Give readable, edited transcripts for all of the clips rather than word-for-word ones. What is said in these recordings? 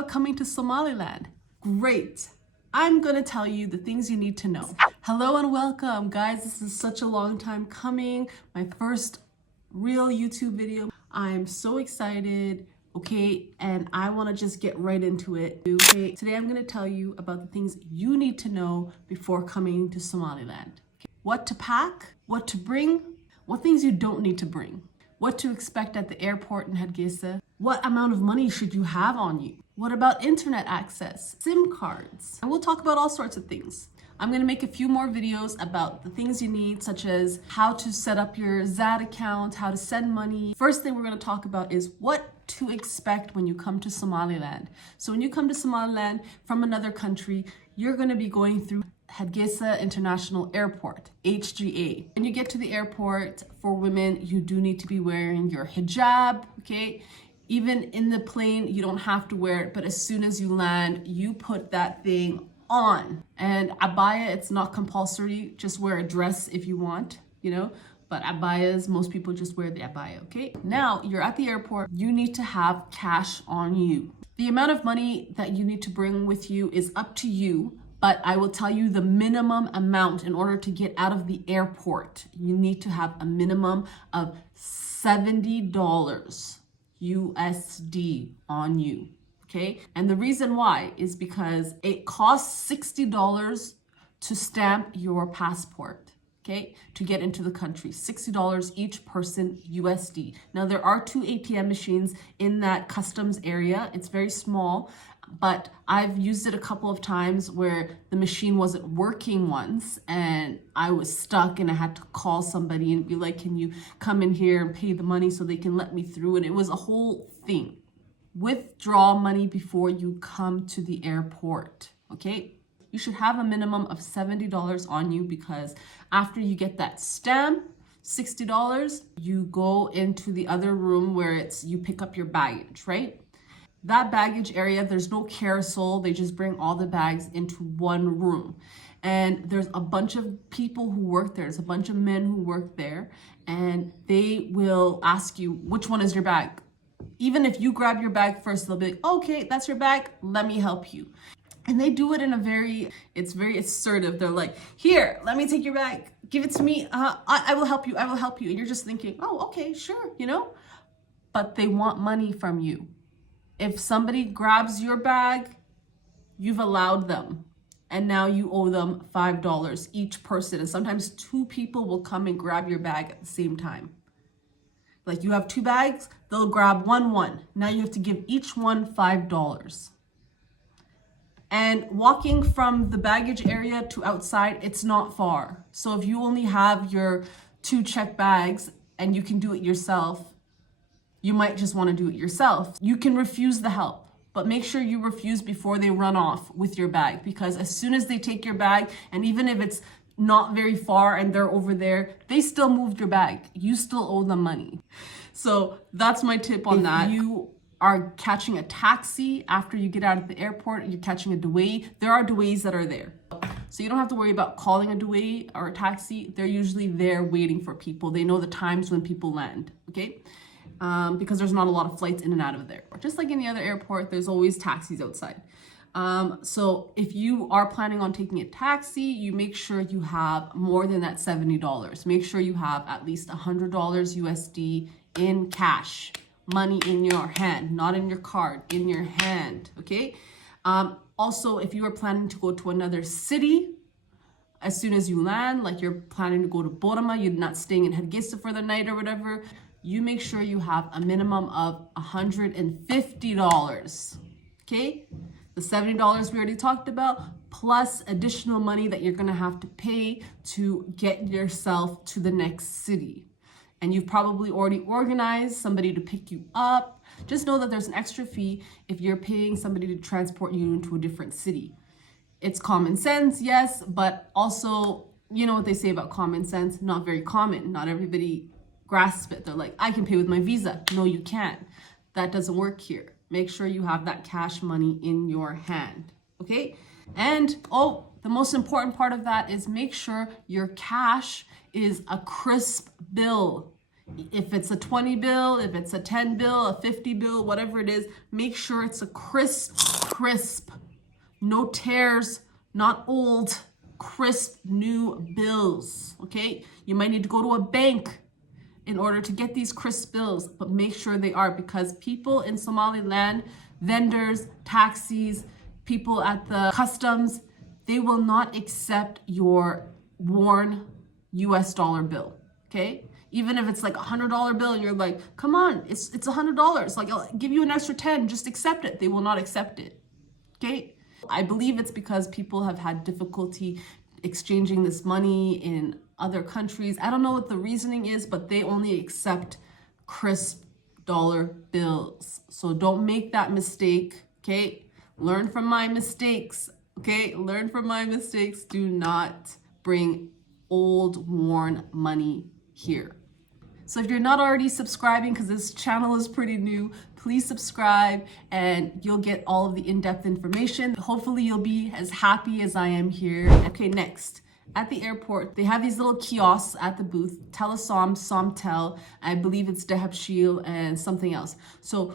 about coming to Somaliland? Great. I'm gonna tell you the things you need to know. Hello and welcome, guys. This is such a long time coming. My first real YouTube video. I'm so excited, okay? And I wanna just get right into it. Okay, today I'm gonna tell you about the things you need to know before coming to Somaliland. Okay? What to pack, what to bring, what things you don't need to bring, what to expect at the airport in Hargeisa, what amount of money should you have on you, what about internet access, SIM cards, and we'll talk about all sorts of things. I'm gonna make a few more videos about the things you need, such as how to set up your ZAD account, how to send money. First thing we're gonna talk about is what to expect when you come to Somaliland. So when you come to Somaliland from another country, you're gonna be going through Hargeisa International Airport, HGA. When you get to the airport, for women, you do need to be wearing your hijab, okay? Even in the plane, you don't have to wear it, but as soon as you land, you put that thing on. And abaya, it's not compulsory. Just wear a dress if you want, you know? But abayas, most people just wear the abaya, okay? Now, you're at the airport, you need to have cash on you. The amount of money that you need to bring with you is up to you, but I will tell you the minimum amount in order to get out of the airport. You need to have a minimum of $70 USD on you, okay? And the reason why is because it costs $60 to stamp your passport, okay? To get into the country, $60 each person USD. Now there are 2 ATM machines in that customs area. It's very small, but I've used it a couple of times where the machine wasn't working once and I was stuck and I had to call somebody and be like, can you come in here and pay the money so they can let me through? And it was a whole thing. Withdraw money before you come to the airport, okay? You should have a minimum of $70 on you because after you get that stamp, $60, you go into the other room where you pick up your baggage, right? That baggage area, there's no carousel. They just bring all the bags into one room. And there's a bunch of people who work there. There's a bunch of men who work there. And they will ask you, which one is your bag? Even if you grab your bag first, they'll be like, okay, that's your bag. Let me help you. And they do it in it's very assertive. They're like, here, let me take your bag. Give it to me. I will help you. I will help you. And you're just thinking, oh, okay, sure, you know? But they want money from you. If somebody grabs your bag, you've allowed them. And now you owe them $5 each person. And sometimes 2 people will come and grab your bag at the same time. Like you have 2 bags, they'll grab one. Now you have to give each one $5. And walking from the baggage area to outside, it's not far. So if you only have your 2 check bags and you can do it yourself, you might just want to do it yourself. You can refuse the help, but make sure you refuse before they run off with your bag, because as soon as they take your bag, and even if it's not very far and they're over there, they still moved your bag. You still owe them money. So that's my tip on that. If you are catching a taxi after you get out of the airport, you're catching a Dewey, there are Deweys that are there. So you don't have to worry about calling a Dewey or a taxi. They're usually there waiting for people. They know the times when people land, okay? Because there's not a lot of flights in and out of there. Just like any other airport, there's always taxis outside. So if you are planning on taking a taxi, you make sure you have more than that $70. Make sure you have at least $100 USD in cash, money in your hand, not in your card, in your hand, okay? Also, if you are planning to go to another city, as soon as you land, like you're planning to go to Borama, you're not staying in Hargeisa for the night or whatever, you make sure you have a minimum of $150, okay? The $70 we already talked about, plus additional money that you're gonna have to pay to get yourself to the next city. And you've probably already organized somebody to pick you up. Just know that there's an extra fee if you're paying somebody to transport you into a different city. It's common sense, yes, but also, you know what they say about common sense, not very common. Not everybody grasp it. They're like, I can pay with my visa. No, you can't. That doesn't work here. Make sure you have that cash money in your hand, okay? And, the most important part of that is make sure your cash is a crisp bill. If it's a 20 bill, if it's a 10 bill, a 50 bill, whatever it is, make sure it's a crisp, no tears, not old, crisp new bills, okay? You might need to go to a bank in order to get these crisp bills, but make sure they are, because people in Somaliland, vendors, taxis, people at the customs, they will not accept your worn US dollar bill, okay? Even if it's like $100 bill and you're like, come on, it's $100. Like, I'll give you an extra 10, just accept it. They will not accept it, okay? I believe it's because people have had difficulty exchanging this money in other countries. I don't know what the reasoning is, but they only accept crisp dollar bills. So don't make that mistake, okay? Learn from my mistakes, okay? Learn from my mistakes. Do not bring old, worn money here. So if you're not already subscribing, because this channel is pretty new, please subscribe and you'll get all of the in-depth information. Hopefully you'll be as happy as I am here. Okay, next. At the airport, they have these little kiosks at the booth, Telesom, Somtel, I believe it's Dehab and something else. So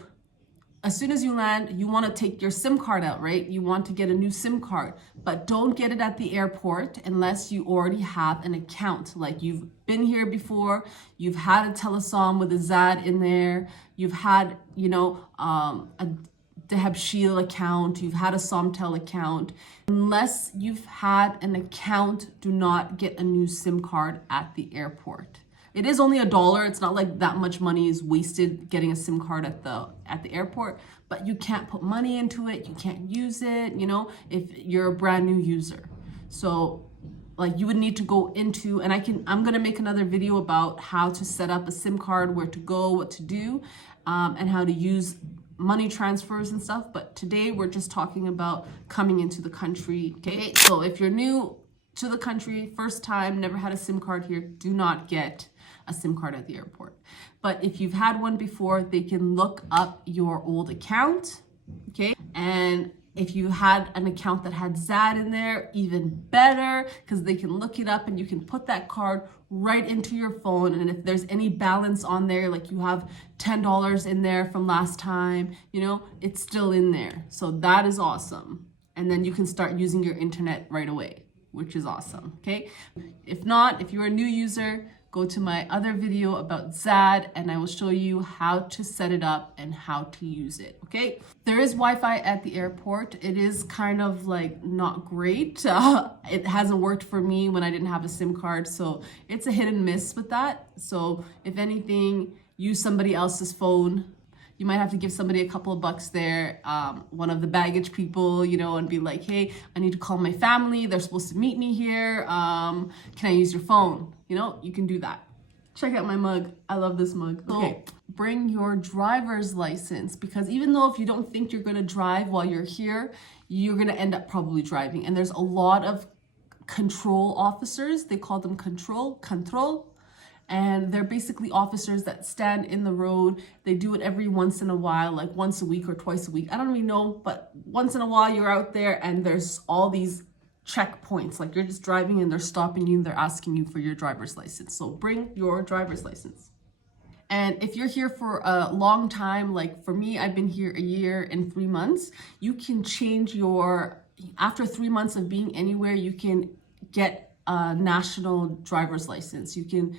as soon as you land, you want to take your SIM card out, right? You want to get a new SIM card, but don't get it at the airport unless you already have an account. Like you've been here before, you've had a Telesom with a ZAD in there, you've had, a Dehab account, you've had a Somtel account. Unless you've had an account, do not get a new SIM card at the airport. It is only $1. It's not like that much money is wasted getting a SIM card at the airport, but you can't put money into it. You can't use it, if you're a brand new user. So like you would need to go into, and I'm going to make another video about how to set up a SIM card, where to go, what to do, and how to use money transfers and stuff. But today we're just talking about coming into the country. Okay. So if you're new to the country, first time, never had a SIM card here, do not get a SIM card at the airport. But if you've had one before, they can look up your old account, okay? And if you had an account that had ZAD in there, even better, because they can look it up and you can put that card right into your phone. And if there's any balance on there, like you have $10 in there from last time, it's still in there. So that is awesome. And then you can start using your internet right away, which is awesome, okay? If not, if you're a new user, go to my other video about ZAD and I will show you how to set it up and how to use it, okay? There is Wi-Fi at the airport. It is kind of like not great. It hasn't worked for me when I didn't have a SIM card, so it's a hit and miss with that. So if anything, use somebody else's phone. You might have to give somebody a couple of bucks there, one of the baggage people, and be like, hey, I need to call my family. They're supposed to meet me here. Can I use your phone? You can do that. Check out my mug. I love this mug. Okay, bring your driver's license, because even though if you don't think you're going to drive while you're here, you're going to end up probably driving. And there's a lot of control officers. They call them control. And they're basically officers that stand in the road. They do it every once in a while, like once a week or twice a week. I don't really know, but once in a while you're out there and there's all these checkpoints. Like you're just driving and they're stopping you and they're asking you for your driver's license. So bring your driver's license. And if you're here for a long time, like for me, I've been here 1 year and 3 months, you can change after 3 months of being anywhere, you can get a national driver's license. You can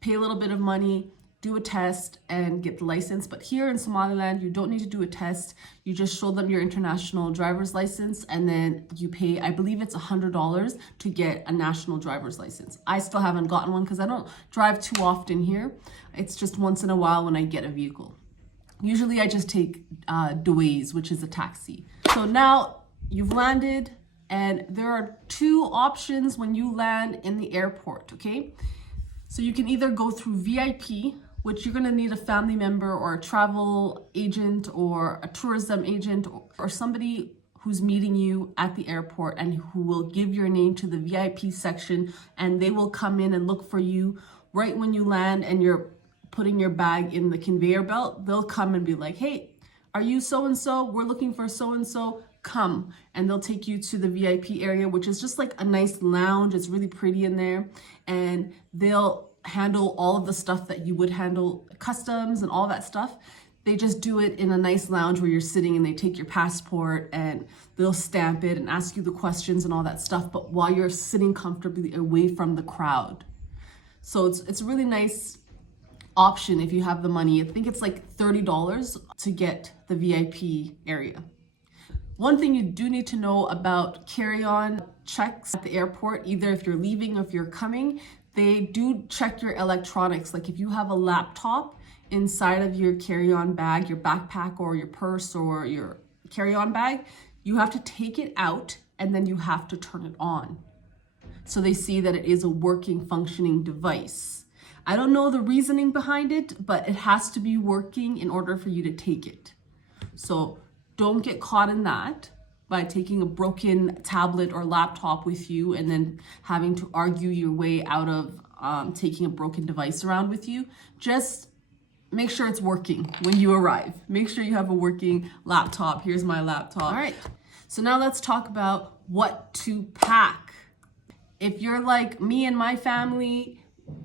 pay a little bit of money, do a test and get the license. But here in Somaliland, you don't need to do a test. You just show them your international driver's license and then you pay, I believe it's $100 to get a national driver's license. I still haven't gotten one because I don't drive too often here. It's just once in a while when I get a vehicle. Usually I just take Toiletries, which is a taxi. So now you've landed and there are 2 options when you land in the airport, okay? So you can either go through VIP, which you're gonna need a family member or a travel agent or a tourism agent or somebody who's meeting you at the airport and who will give your name to the VIP section, and they will come in and look for you right when you land and you're putting your bag in the conveyor belt. They'll come and be like, hey, are you so-and-so? We're looking for so-and-so. Come, and they'll take you to the VIP area, which is just like a nice lounge. It's really pretty in there, and they'll handle all of the stuff that you would handle, customs and all that stuff. They just do it in a nice lounge where you're sitting, and they take your passport and they'll stamp it and ask you the questions and all that stuff, but while you're sitting comfortably away from the crowd. So it's a really nice option if you have the money. I think it's like $30 to get the VIP area. One thing you do need to know about carry-on checks at the airport, either if you're leaving or if you're coming, they do check your electronics. Like if you have a laptop inside of your carry-on bag, your backpack or your purse or your carry-on bag, you have to take it out and then you have to turn it on. So they see that it is a working, functioning device. I don't know the reasoning behind it, but it has to be working in order for you to take it. So don't get caught in that by taking a broken tablet or laptop with you and then having to argue your way out of taking a broken device around with you. Just make sure it's working when you arrive. Make sure you have a working laptop. Here's my laptop. All right, so now let's talk about what to pack. If you're like me and my family,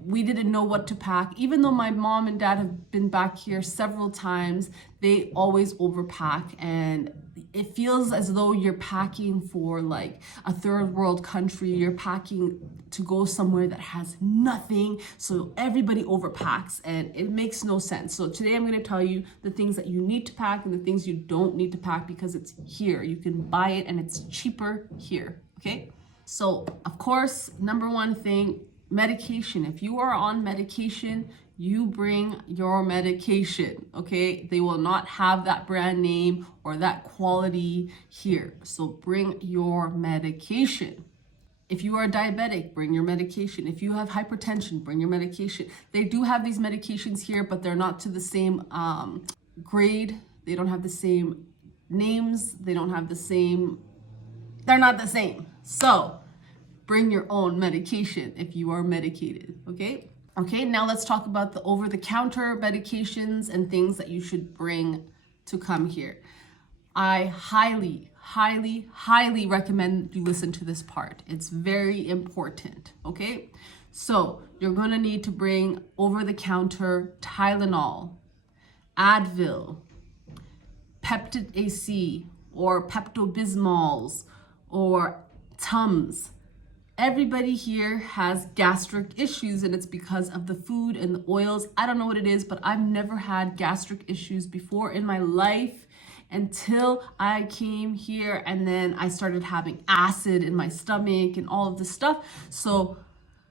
we didn't know what to pack. Even though my mom and dad have been back here several times, they always overpack, and it feels as though you're packing for like a third world country. You're packing to go somewhere that has nothing, so everybody overpacks and it makes no sense. So today I'm going to tell you the things that you need to pack and the things you don't need to pack, because it's here. You can buy it and it's cheaper here, okay? So of course, number one thing, medication. If you are on medication, you bring your medication, okay? They will not have that brand name or that quality here. So bring your medication. If you are diabetic, bring your medication. If you have hypertension, bring your medication. They do have these medications here, but they're not to the same grade. They don't have the same names. They don't have the same, they're not the same. So bring your own medication if you are medicated, okay? Okay, now let's talk about the over-the-counter medications and things that you should bring to come here. I highly, highly, highly recommend you listen to this part. It's very important, okay? So you're gonna need to bring over-the-counter Tylenol, Advil, Peptid AC, or Pepto-Bismols, or Tums. Everybody here has gastric issues, and it's because of the food and the oils. I don't know what it is, but I've never had gastric issues before in my life until I came here, and then I started having acid in my stomach and all of this stuff. So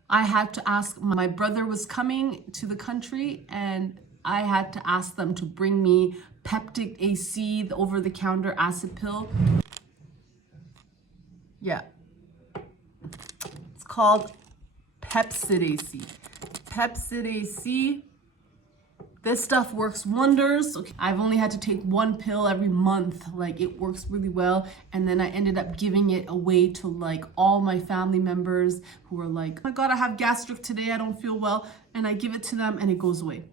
I had to ask, my brother was coming to the country, and I had to ask them to bring me Peptic AC, the over-the-counter acid pill. Yeah. It's called Pepcid AC. Pepcid AC. This stuff works wonders. Okay, I've only had to take one pill every month. Like, it works really well. And then I ended up giving it away to like all my family members who were like, oh my God, I have gastric today. I don't feel well. And I give it to them and it goes away.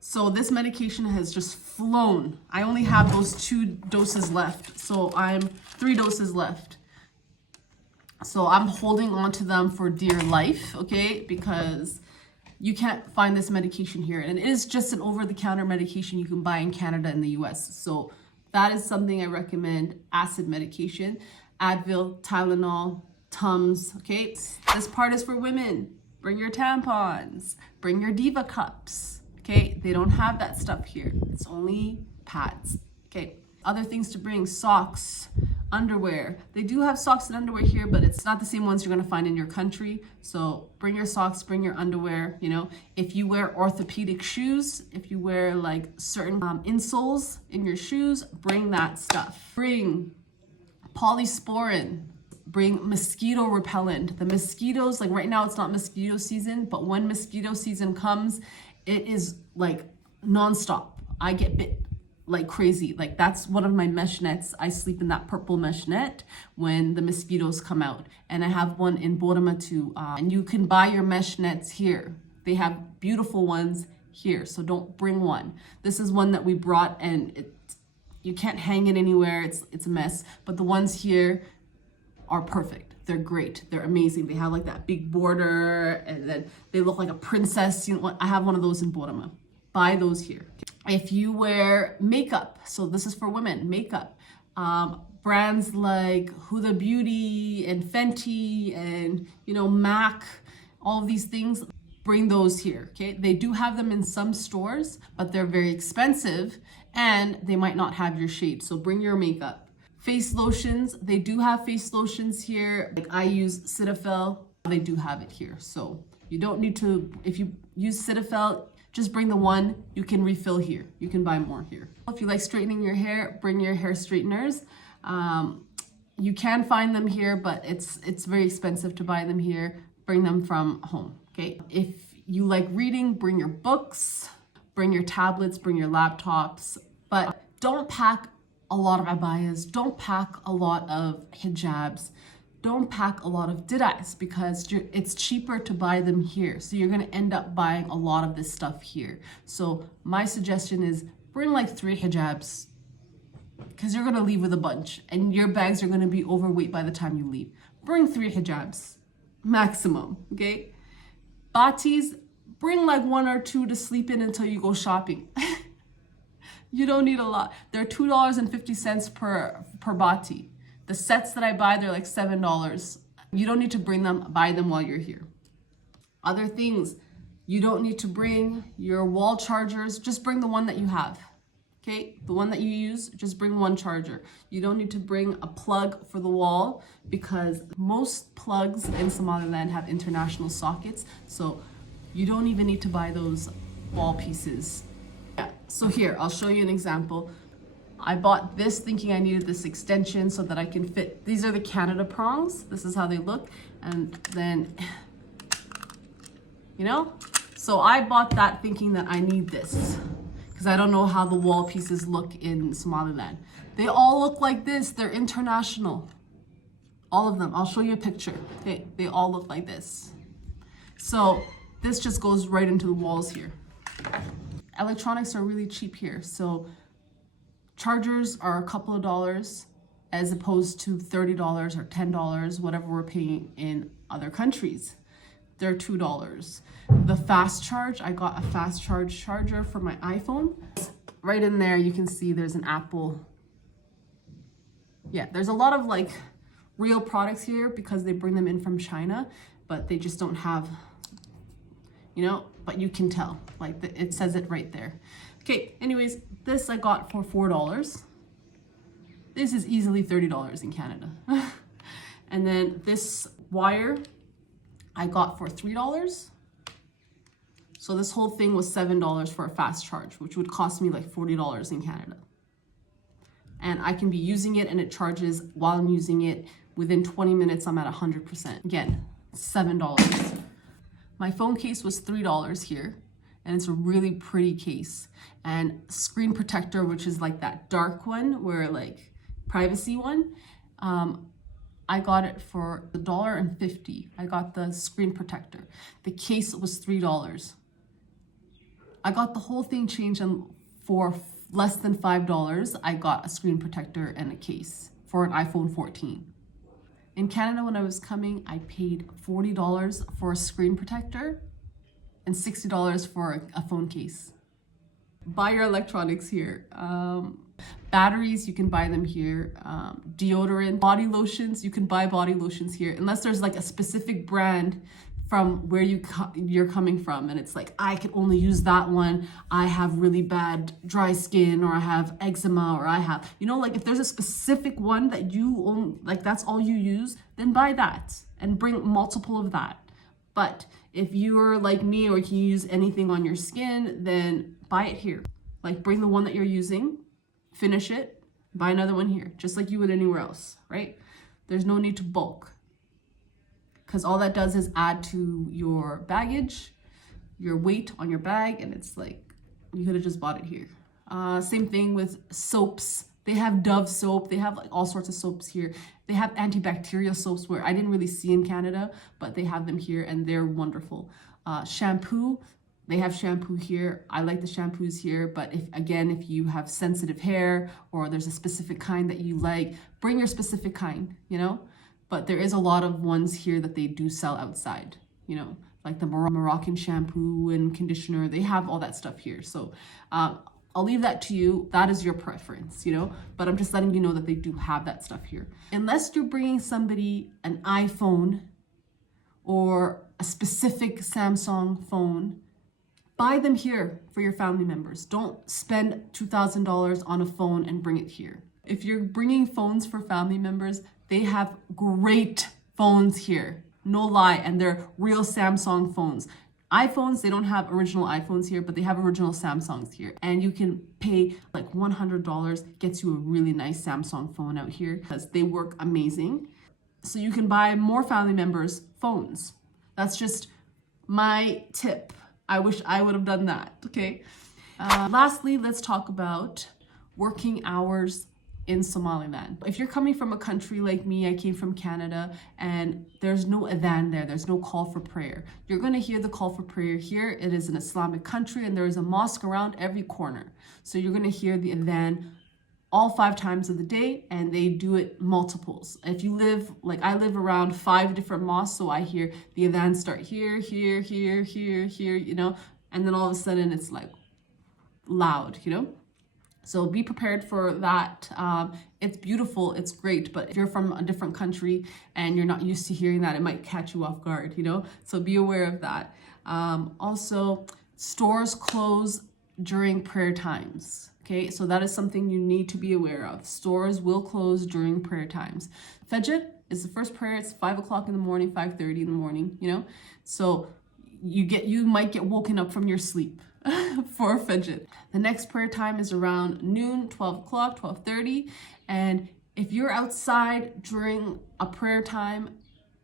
So this medication has just flown. I only have those 2 doses left. So I'm 3 doses left. So I'm holding on to them for dear life, okay? Because you can't find this medication here. And it is just an over-the-counter medication you can buy in Canada and the US. So that is something I recommend, acid medication. Advil, Tylenol, Tums, okay? This part is for women. Bring your tampons, bring your Diva cups, okay? They don't have that stuff here. It's only pads, okay? Other things to bring, socks, underwear. They do have socks and underwear here, but it's not the same ones you're gonna find in your country. So bring your socks, bring your underwear, you know. If you wear orthopedic shoes, if you wear like certain insoles in your shoes, bring that stuff. Bring polysporin, bring mosquito repellent. The mosquitoes, like right now it's not mosquito season, but when mosquito season comes, it is like nonstop. I get bit like crazy. Like, that's one of my mesh nets. I sleep in that purple mesh net when the mosquitoes come out. And I have one in Borama too. And you can buy your mesh nets here. They have beautiful ones here, so don't bring one. This is one that we brought, and you can't hang it anywhere. It's a mess. But the ones here are perfect. they're great. They're amazing. They have like that big border and then they look like a princess. You know what? I have one of those in Borama. Buy those here. If you wear makeup, so this is for women, makeup. Brands like Huda Beauty and Fenty and, you know, MAC, all of these things, bring those here, okay? They do have them in some stores, but they're very expensive and they might not have your shade. So bring your makeup. Face lotions, they do have face lotions here. Like I use Cetaphil, they do have it here. So you don't need to, if you use Cetaphil, just bring the one, you can refill here. You can buy more here. If you like straightening your hair, bring your hair straighteners. You can find them here, but it's very expensive to buy them here. Bring them from home, okay? If you like reading, bring your books, bring your tablets, bring your laptops, but don't pack a lot of abayas, don't pack a lot of hijabs, don't pack a lot of dirais because it's cheaper to buy them here. So you're gonna end up buying a lot of this stuff here. So my suggestion is bring like 3 hijabs because you're gonna leave with a bunch and your bags are gonna be overweight by the time you leave. Bring 3 hijabs, maximum, okay? Batis, bring like 1 or 2 to sleep in until you go shopping. You don't need a lot. They're $2.50 per bati. The sets that I buy, they're like $7. You don't need to bring them, buy them while you're here. Other things, you don't need to bring your wall chargers, just bring the one that you have. Okay, the one that you use, just bring 1 charger. You don't need to bring a plug for the wall because most plugs in Somaliland have international sockets. So you don't even need to buy those wall pieces. Yeah, so here, I'll show you an example. I bought this thinking I needed this extension so that I can fit. These are the Canada prongs. This is how they look. And then, you know, so I bought that thinking that I need this because I don't know how the wall pieces look in Somaliland. They all look like this. They're international. All of them. I'll show you a picture. They all look like this. So this just goes right into the walls here. Electronics are really cheap here. So chargers are a couple of dollars as opposed to $30 or $10, whatever we're paying in other countries. They're $2. The fast charge, I got a fast charge charger for my iPhone. Right in there, you can see there's an Apple. Yeah, there's a lot of like real products here because they bring them in from China, but they just don't have, you know, but you can tell, like it says it right there. Okay, anyways, this I got for $4. This is easily $30 in Canada. And then this wire I got for $3. So this whole thing was $7 for a fast charge, which would cost me like $40 in Canada. And I can be using it and it charges while I'm using it. Within 20 minutes, I'm at 100%. Again, $7. My phone case was $3 here, and it's a really pretty case. And screen protector, which is like that dark one, where like privacy one, I got it for $1.50. I got the screen protector. The case was $3. I got the whole thing changed, and for less than $5, I got a screen protector and a case for an iPhone 14. In Canada, when I was coming, I paid $40 for a screen protector and $60 for a phone case. Buy your electronics here. Batteries, you can buy them here. Deodorant, body lotions, you can buy body lotions here. Unless there's like a specific brand from where you're coming from and it's like, I can only use that one. I have really bad dry skin, or I have eczema, or I have, you know, like if there's a specific one that you own, like that's all you use, then buy that and bring multiple of that. But if you're like me, or you can use anything on your skin, then buy it here. Like bring the one that you're using, finish it, buy another one here, just like you would anywhere else, right? There's no need to bulk, because all that does is add to your baggage, your weight on your bag, and it's like, you could have just bought it here. Same thing with soaps. They have Dove soap. They have like all sorts of soaps here. They have antibacterial soaps where I didn't really see in Canada, but they have them here and they're wonderful. Shampoo, they have shampoo here. I like the shampoos here, but if you have sensitive hair or there's a specific kind that you like, bring your specific kind, you know? but there is a lot of ones here that they do sell outside, you know, like the Moroccan shampoo and conditioner. They have all that stuff here. So I'll leave that to you. That is your preference, you know, but I'm just letting you know that they do have that stuff here. Unless you're bringing somebody an iPhone or a specific Samsung phone, buy them here for your family members. Don't spend $2,000 on a phone and bring it here. If you're bringing phones for family members, they have great phones here. No lie, and they're real Samsung phones. iPhones, they don't have original iPhones here, but they have original Samsungs here. And you can pay like $100, gets you a really nice Samsung phone out here because they work amazing. So you can buy more family members' phones. That's just my tip. I wish I would have done that, okay? Lastly, let's talk about working hours in Somaliland. If you're coming from a country like me, I came from Canada, and there's no adhan there, there's no call for prayer. You're gonna hear the call for prayer here. It is an Islamic country, and there is a mosque around every corner. So you're gonna hear the adhan all 5 times of the day, and they do it multiples. If you live, like I live around 5 different mosques, so I hear the adhan start here, here, here, here, here, you know, and then all of a sudden it's like loud, you know? So be prepared for that. It's beautiful, it's great, but if you're from a different country and you're not used to hearing that, it might catch you off guard, you know? So be aware of that. Also, stores close during prayer times. Okay, so that is something you need to be aware of. Stores will close during prayer times. Fajr is the first prayer. It's 5 o'clock in the morning, 5:30 in the morning, you know? So you might get woken up from your sleep for Fajr. The next prayer time is around noon, 12 o'clock, 12:30. And if you're outside during a prayer time,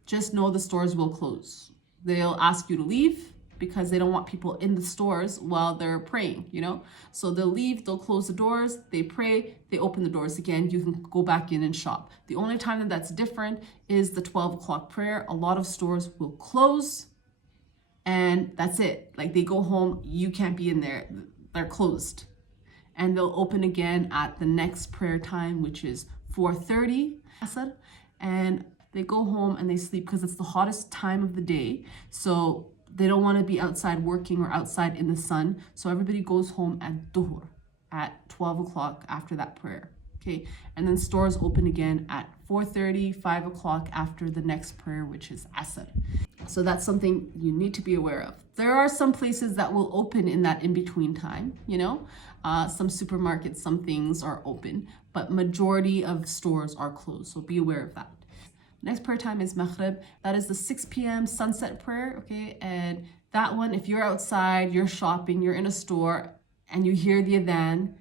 just know the stores will close. They'll ask you to leave because they don't want people in the stores while they're praying, you know? So they'll leave, they'll close the doors, they pray, they open the doors again, you can go back in and shop. The only time that that's different is the 12 o'clock prayer. A lot of stores will close and that's it. Like they go home, you can't be in there, they're closed. And they'll open again at the next prayer time, which is 4:30, and they go home and they sleep because it's the hottest time of the day. So they don't want to be outside working or outside in the sun. So everybody goes home at duhur, at 12 o'clock after that prayer. Okay, and then stores open again at 4:30, 5 o'clock after the next prayer, which is Asr. So that's something you need to be aware of. There are some places that will open in that in-between time, you know, some supermarkets, some things are open, but majority of stores are closed. So be aware of that. Next prayer time is Maghrib. That is the 6 p.m. sunset prayer, okay? And that one, if you're outside, you're shopping, you're in a store, and you hear the adhan,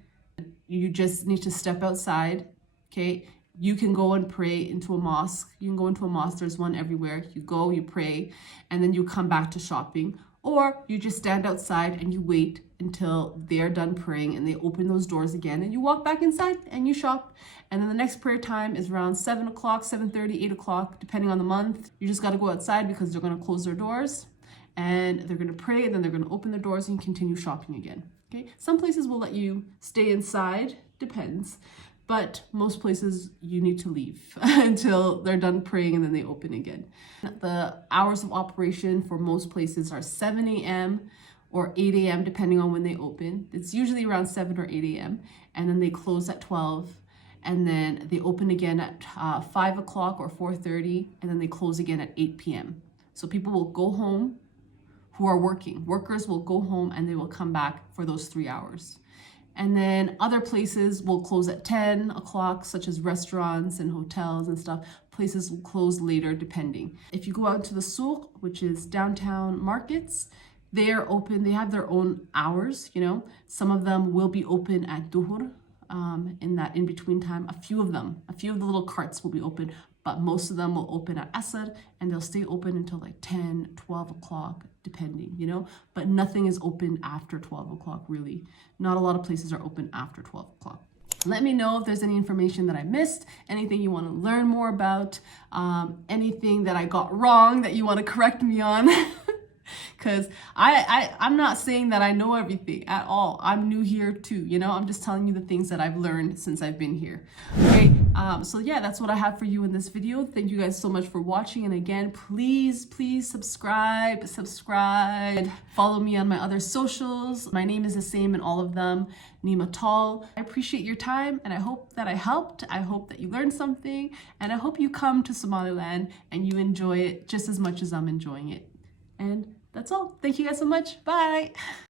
you just need to step outside, okay? You can go and pray into a mosque. You can go into a mosque, there's one everywhere. You go, you pray, and then you come back to shopping. Or you just stand outside and you wait until they're done praying and they open those doors again and you walk back inside and you shop. And then the next prayer time is around 7 o'clock, 7:30, 8 o'clock, depending on the month. You just got to go outside because they're going to close their doors and they're going to pray and then they're going to open the doors and continue shopping again. Okay. Some places will let you stay inside, depends. But most places you need to leave until they're done praying and then they open again. The hours of operation for most places are 7 a.m. or 8 a.m. depending on when they open. It's usually around 7 or 8 a.m. and then they close at 12 and then they open again at 5 o'clock or 4:30 and then they close again at 8 p.m. So people will go home who are working. Workers will go home and they will come back for those 3 hours. And then other places will close at 10 o'clock, such as restaurants and hotels and stuff. Places will close later, depending. If you go out to the souk, which is downtown markets, they are open. They have their own hours, you know. Some of them will be open at duhur, in that in-between time. A few of the little carts will be open, but most of them will open at Asr and they'll stay open until like 10, 12 o'clock, depending, you know, but nothing is open after 12 o'clock, really. Not a lot of places are open after 12 o'clock. Let me know if there's any information that I missed, anything you want to learn more about, anything that I got wrong that you want to correct me on. because I'm not saying that I know everything at all. I'm new here too, you know. I'm just telling you the things that I've learned since I've been here. Okay, so yeah, that's what I have for you in this video. Thank you guys so much for watching, and again, please subscribe, follow me on my other socials. My name is the same in all of them, Nima Tall. I appreciate your time, and I hope that I helped. I hope that you learned something, and I hope you come to Somaliland and you enjoy it just as much as I'm enjoying it. And that's all. Thank you guys so much. Bye.